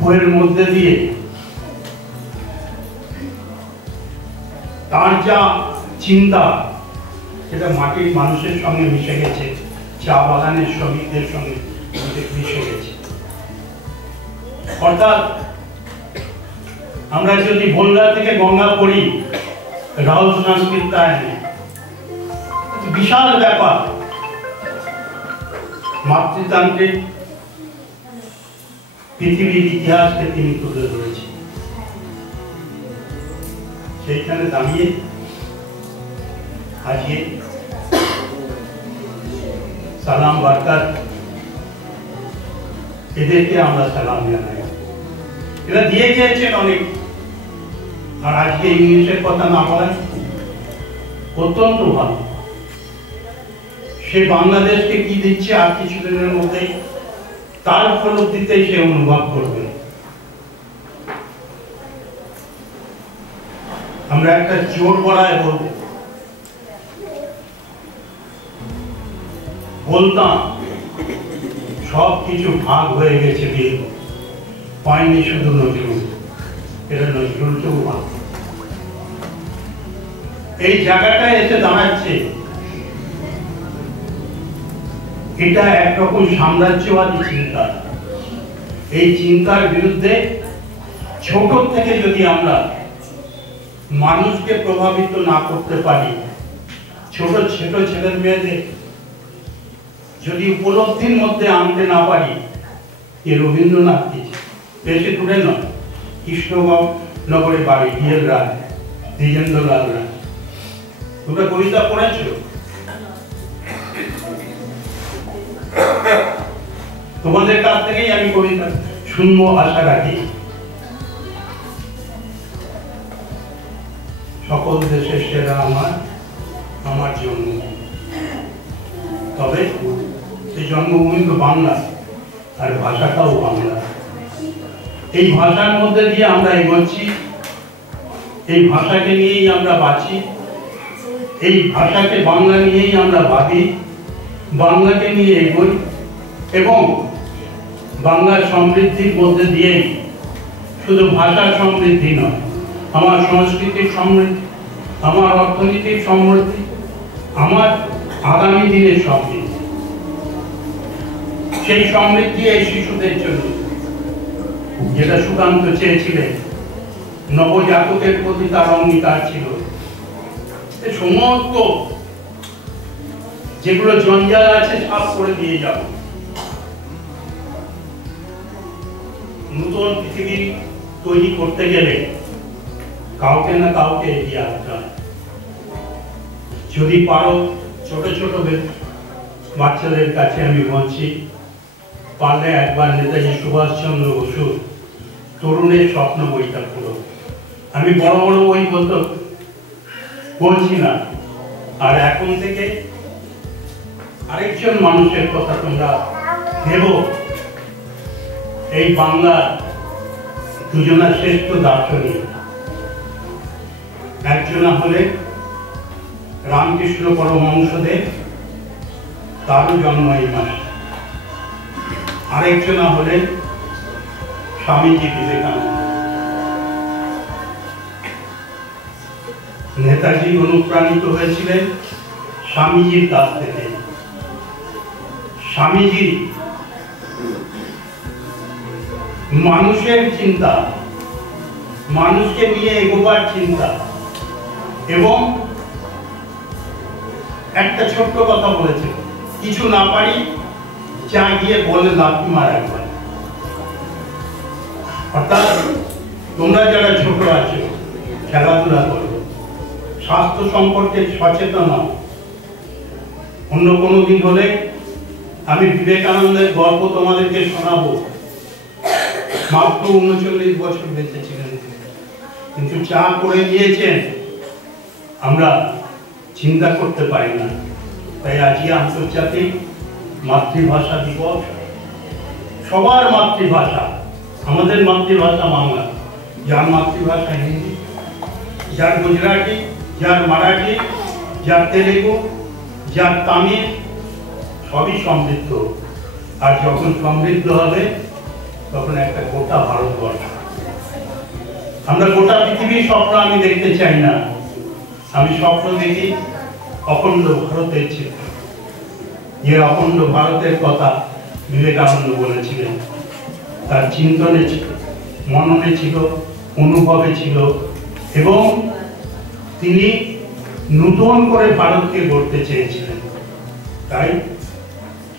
বইয়ের মধ্যে দিয়ে তার যা চিন্তা সেটা মাটির মানুষের সঙ্গে মিশে গেছে, চা বাগানের শ্রমিকদের সঙ্গে মিশে গেছে। অর্থাৎ আমরা যদি বনগা থেকে গঙ্গা পড়ি, রাহুল সংস্কৃতায়নে বিশাল ব্যাপার। মাতৃতান্ত্রিক পৃথিবীর ইতিহাসকে তিনি তুলে ধরেছেন। সেইখানে দাঁড়িয়ে আজকে সালাম বার্কাত, এদেরকে আমরা সালাম জানাই। এরা দিয়ে গিয়েছেন অনেক। আর আজকে ইংলিশের কথা না বলাই অত্যন্ত ভালো। সে বাংলাদেশকে কি দিচ্ছে আর কিছুদিনের মধ্যে তার উপলব্ধিতেই সে অনুভব করবে। আমরা একটা জোর গলায় বলতাম সব কিছু ভাগ হয়ে গেছে, বিয়ে পায়নি শুধু নজরুল, এটা নজরুলকেও ভাগ। এই জায়গাটা এসে দাঁড়াচ্ছে, এটা একরকম সাম্রাজ্যবাদী চিন্তা। এই চিন্তার বিরুদ্ধে ছোট থেকে যদি আমরা মানুষকে প্রভাবিত না করতে পারি, ছোট ছোট ছেলে মেয়েদের যদি উপলব্ধির মধ্যে আনতে না পারি, এ রবীন্দ্রনাথ বেশি দূরে নয়, কৃষ্ণনগরে বাড়ি, ডিএল রায়, দ্বিজেন্দ্রলাল রায়, তোমরা কবিতা পড়েছ? তোমাদের কাছ থেকেই আমি কবিতা শুনবো আশা রাখি। সকল দেশের সেরা আমার জন্মভূমি, তবে এই জন্মভূমি তো বাংলা, আর ভাষাটাও বাংলা। এই ভাষার মধ্যে দিয়ে আমরা এগোচ্ছি, এই ভাষাকে নিয়েই আমরা বাঁচি, এই ভাষাকে বাংলা নিয়েই আমরা ভাবি, বাংলাকে নিয়ে এগোই, এবং বাংলার সমৃদ্ধির মধ্যে দিয়েই শুধু ভাষার সমৃদ্ধি নয়, আমার সংস্কৃতির সমৃদ্ধি, আমার অর্থনীতির সমৃদ্ধি, আমার আগামী দিনের সমৃদ্ধি, সেই সমৃদ্ধি এই শিশুদের জন্য, যেটা সুকান্ত চেয়েছিলেন, নবজাতকের প্রতি তার অঙ্গীকার ছিল। সমস্ত যেগুলো জঞ্জাল আছে সাফ করে দিয়ে যাব, নতুন পৃথিবী তৈরি করতে গেলে কাউকে না কাউকে এগিয়ে আসতে হয়। যদি পারো, ছোট ছোট বাচ্চাদের কাছে আমি বলছি, পারলে একবার নেতাজি সুভাষচন্দ্র বসুর তরুণের স্বপ্ন বইটা পড়ো। আমি বড় বড় বই বলছি না, আর এখন থেকে আরেকজন মানুষের কথা তোমরা দেব। এই বাংলার দুজনা শ্রেষ্ঠ দার্শনিক, একজনা হলে রামকৃষ্ণ পরমহংসদেব, তারও জন্ম এই মাসে। আরেকজনা হলেন স্বামীজি বিবেকানন্দ। নেতাজি অনুপ্রাণিত হয়েছিলেন স্বামীজির কাছ থেকে। স্বামীজি মানুষের চিন্তা, মানুষকে নিয়ে এগোবার চিন্তা, এবং একটা ছোট্ট কথা বলেছে, কিছু না পারি যা গিয়ে বলে লাথি মার একবার। অর্থাৎ তোমরা যারা ছোট আছো, খেলাধুলা করো, স্বাস্থ্য সম্পর্কে সচেতন হও। অন্য কোনো দিন হলে আমি বিবেকানন্দের গল্প তোমাদেরকে শোনাবো। মাত্র ৩৯ বছর বেঁচে ছিলেন, কিন্তু যা করে দিয়েছেন আমরা চিন্তা করতে পারি না। তাই আজকে আন্তর্জাতিক মাতৃভাষা দিবস। সবার মাতৃভাষা, আমাদের মাতৃভাষা বাংলা, যার মাতৃভাষা হিন্দি, যার গুজরাটি, যার মারাঠি, যার তেলেগু, যার তামিল, সবই সমৃদ্ধ। আর যখন সমৃদ্ধ হবে তখন একটা গোটা ভারতবর্ষ। আমরা গোটা পৃথিবীর স্বপ্ন আমি দেখতে চাই না, আমি স্বপ্ন দেখি অখণ্ড ভারতের চিত্র। যে অখণ্ড ভারতের কথা বিবেকানন্দ বলেছিলেন, তার চিন্তনে ছিল, মননে ছিল, অনুভবে ছিল, এবং তিনি নতুন করে ভারতকে গড়তে চেয়েছিলেন। তাই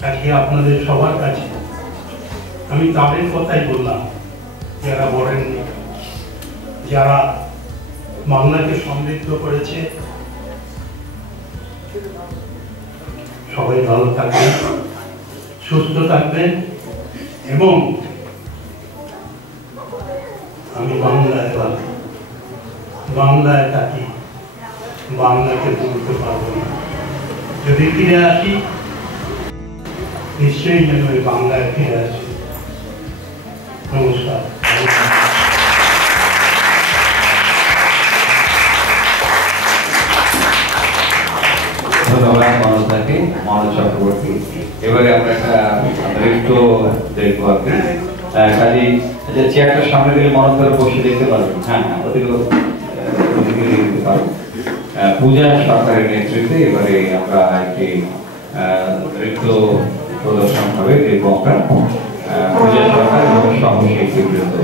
আজকে আপনাদের সবার কাছে আমি তাদের কথাই বললাম, যারা বলেননি, যারা বাংলাকে সমৃদ্ধ করেছে। সবাই ভালো থাকবেন, সুস্থ থাকবেন, এবং আমি বাংলায় থাকি, বাংলাকে ভুলতে পারবো না। যদি ফিরে আসি, নিশ্চয়ই যেন ওই বাংলায় ফিরে আসি। নমস্কার। মানুষ থাকে মনোজ চক্রবর্তী। এবারে আমরা একটা নৃত্য দেখবো আর কি। কাজী আচ্ছা চেয়ারটার সামনে দিলে মনোজ করে বসে দেখতে পারবেন। হ্যাঁ ওদিকে দেখতে পারবেন। পূজা সরকারের নেতৃত্বে এবারে আমরা একটি নৃত্য প্রদর্শন হবে দেখবো আমরা। পূজা সরকার এবং সহশিল্পী বৃন্দ।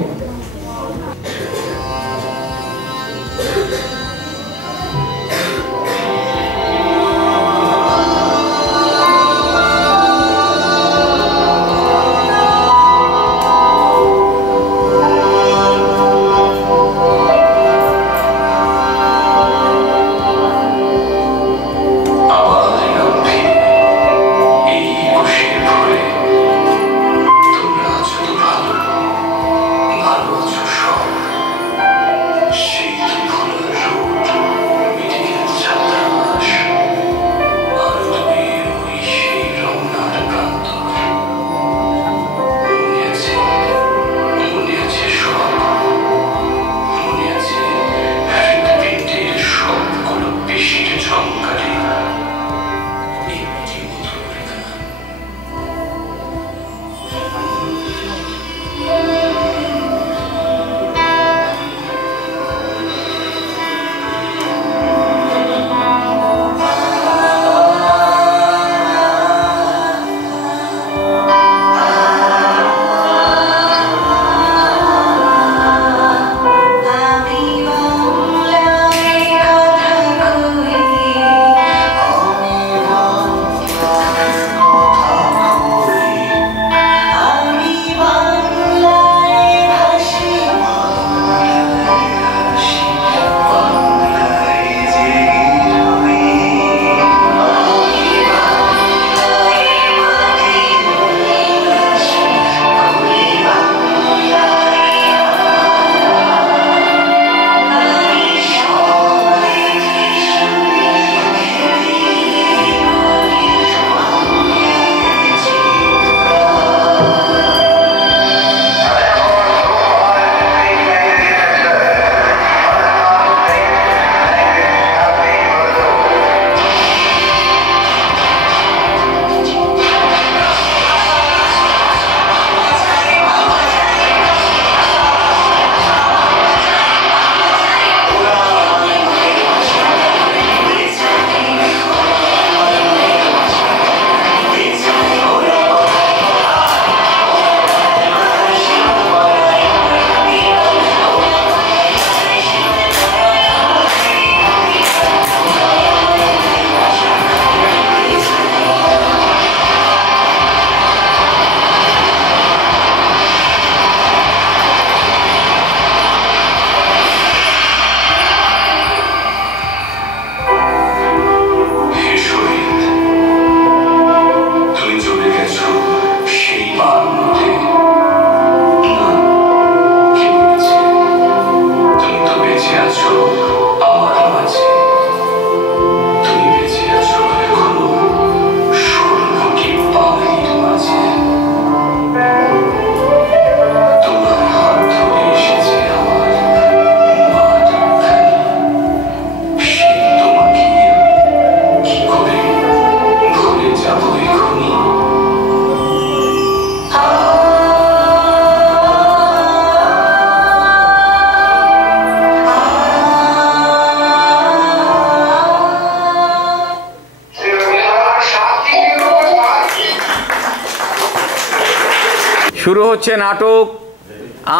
শুরু হচ্ছে নাটক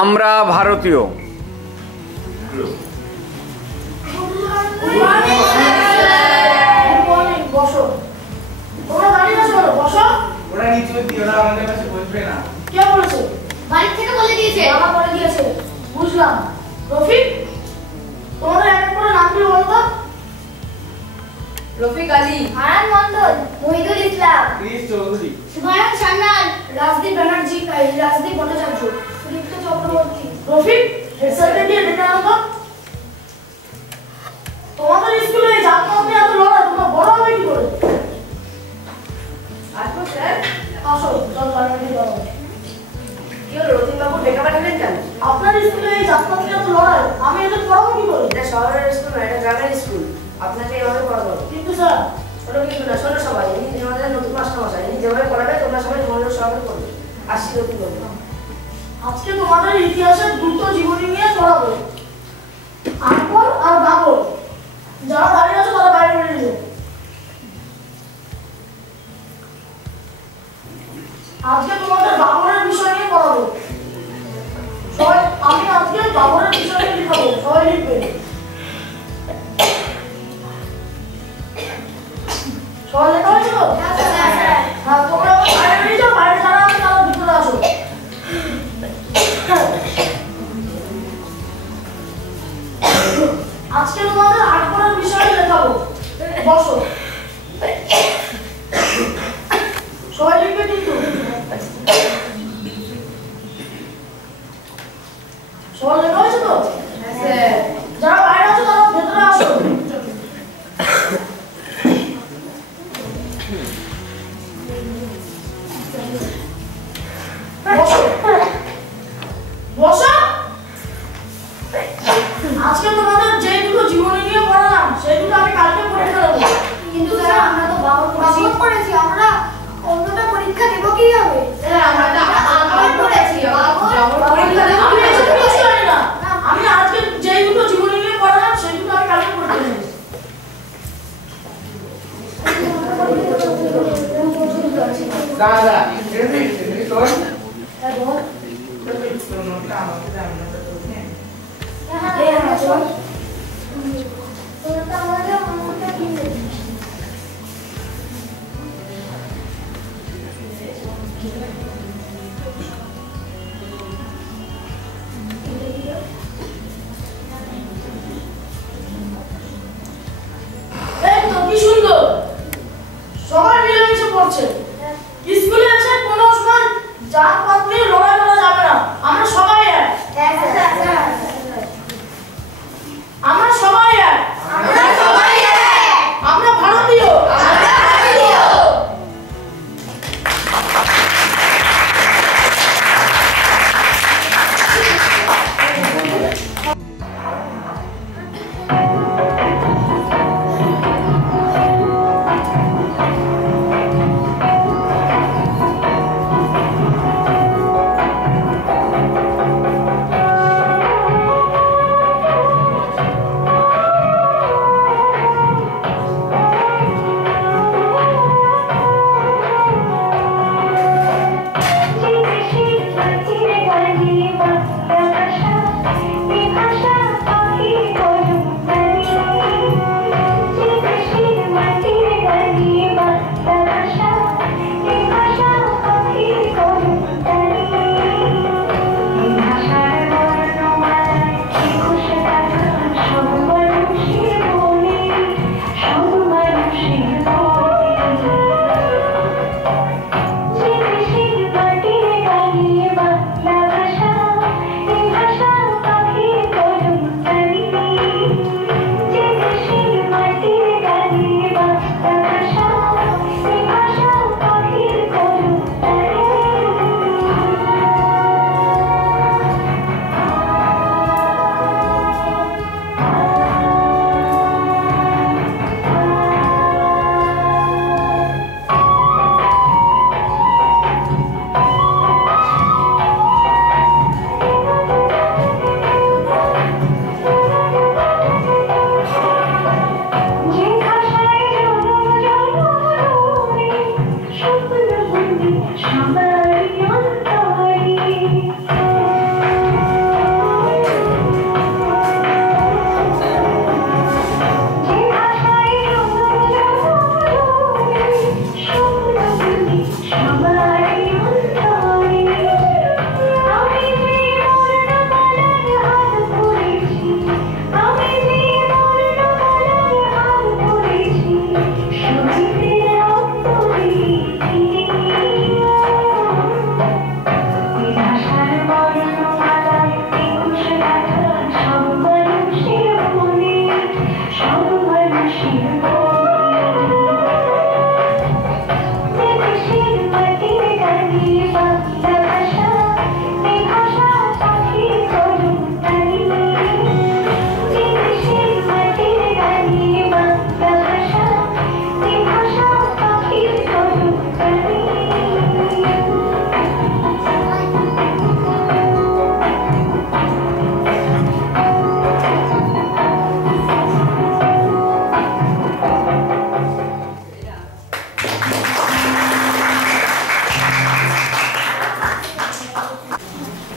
আমরা ভারতীয়। বুঝলাম। রফিক, তোমাদের এক করে নামগুলো বলতো। রফিক আলী, আয়ান মন্ডল, মহিদুল ইসলাম, সুভায়ন সান্যাল, রাজদীপ ব্যানার্জি, রাজদীপ ভট্টাচার্য, সুদীপ্ত চক্রবর্তী। রফিক, হেড স্যারকে দিয়ে ডেকে আনো তো। তোমাদের স্কুলে জাতপাত নিয়ে এত লড়াই, তোমরা বড় হবে কি করে? আসবো স্যার। আসো, চল লাইব্রেরি যাবো। কি হলো, রতিন বাবু ডেকে পাঠালেন কেন? আপনার স্কুলে এই জাতপাত নিয়ে এত লড়াই, আমি এদের পড়াবো কি করে? এটা শহরের স্কুল না, এটা গ্রামের স্কুল। আপনাকে এভাবে পড়াবো। কিন্তু স্যার, শোনো কিছু না, শোনো সবাই, ইনি আমাদের নতুন মাস্টারমশাই, ইনি যেভাবে পড়াবে তোমরা সবাই মনোযোগ সহকারে করবে। আসছি নতুন করবে। আজকে তোমাদের ইতিহাসের দুটো জীবনী নিয়ে পড়াবো, আকবর আর বাবর। যারা দাঁড়িয়ে আছো তারা বাইরে বেরিয়ে যাও। আজকে তোমাদের বাবরের বিষয় নিয়ে পড়াবো। সবাই, আমি আজকে বাবরের বিষয় নিয়ে লিখাবো, সবাই লিখবে। সবাই লেখা হয়েছে তো? হ্যাঁ, তোমরা বাইরে বেরিয়ে যাও, বাইরে যারা আছে তারা ভিতরে আসো। আজকে তোমাদের আকবরের বিষয়ে লেখাবো, বসো। সবাই লিখবে কিন্তু। সবাই লেখা হয়েছে তো? যারা বাইরে আছো তারা ভেতরে আসো। বসো বসো। আজকে তোমাদের যে দুটো জীবনী নিয়ে পড়ালাম সেই দুটো আমি কালকে পরীক্ষা দেবো। কিন্তু স্যার আমরা তো বাবর পড়েছি, আমরা অন্যটা পরীক্ষা দেবো কিভাবে? আমরা তো বাবর পড়েছি, পরীক্ষা দেবো আমি এসব কিছু জানি না। আমি আজকে যে দুটো জীবনী নিয়ে পড়ালাম সেই দুটো আমি কালকে পরীক্ষা দেবো। দাদা এই তো কি সুন্দর, সবাই মিলেমিশে পড়ছে। স্কুলে এসে কোনো সময় জাত পাত নিয়ে লড়াই করা যাবে না। আমরা সবাই এক, আমরা সবাই এক, আমরা ভারতীয়।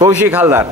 কৌশিক হালদার।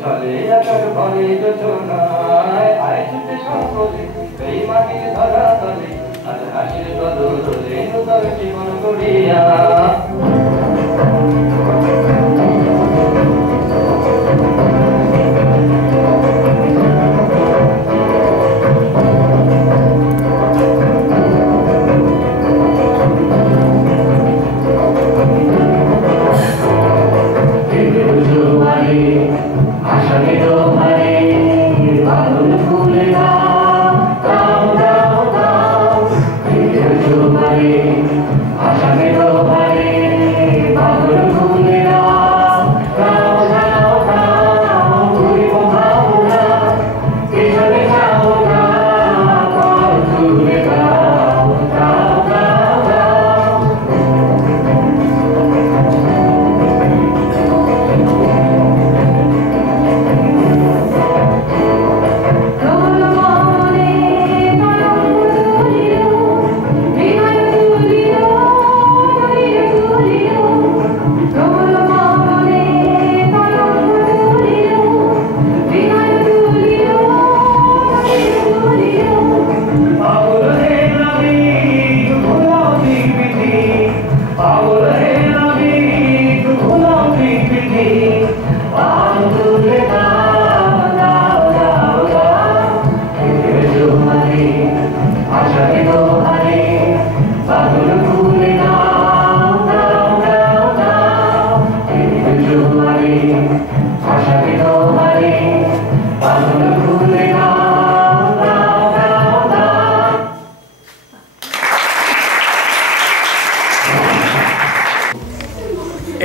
চলে আকার বনে যোজনায় আয় ছুটে সকলে এই মাটির ধরা তলে আজ হাসির বদলে নূতন জীবন গড়িয়া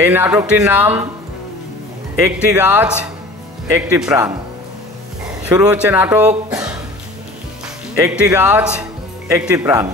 এই নাটকটির নাম একটি গাছ একটি প্রাণ। শুরু হচ্ছে নাটক একটি গাছ একটি প্রাণ।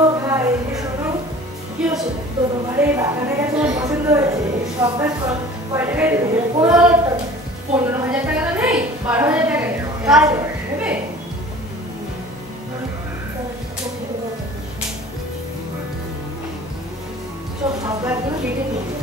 ও ভাই শোনো, কি হচ্ছে? তো তোমার এই বাগানটা তোমার পছন্দ হয়েছে? সব কাজ কয় টাকায় দেবে? 15,000 টাকা। 15,000 টাকা তো নেই, 12,000 টাকা নেই। নেবে? সব কাজগুলো কেটে দেবে।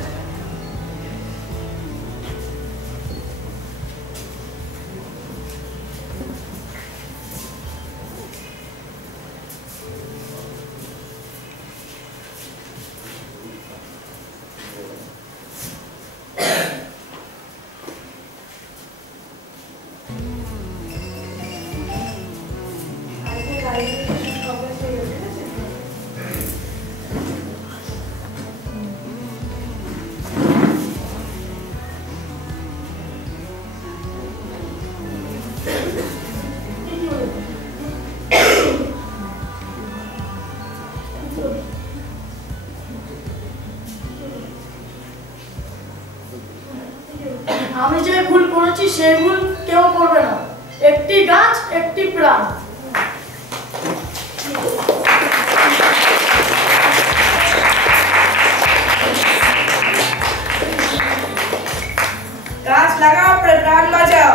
আমি যে ভুল করেছি সেই ভুল কেউ করবে না। একটি গাছ একটি প্রাণ। গাছ লাগাও, প্রাণ বাঁচাও।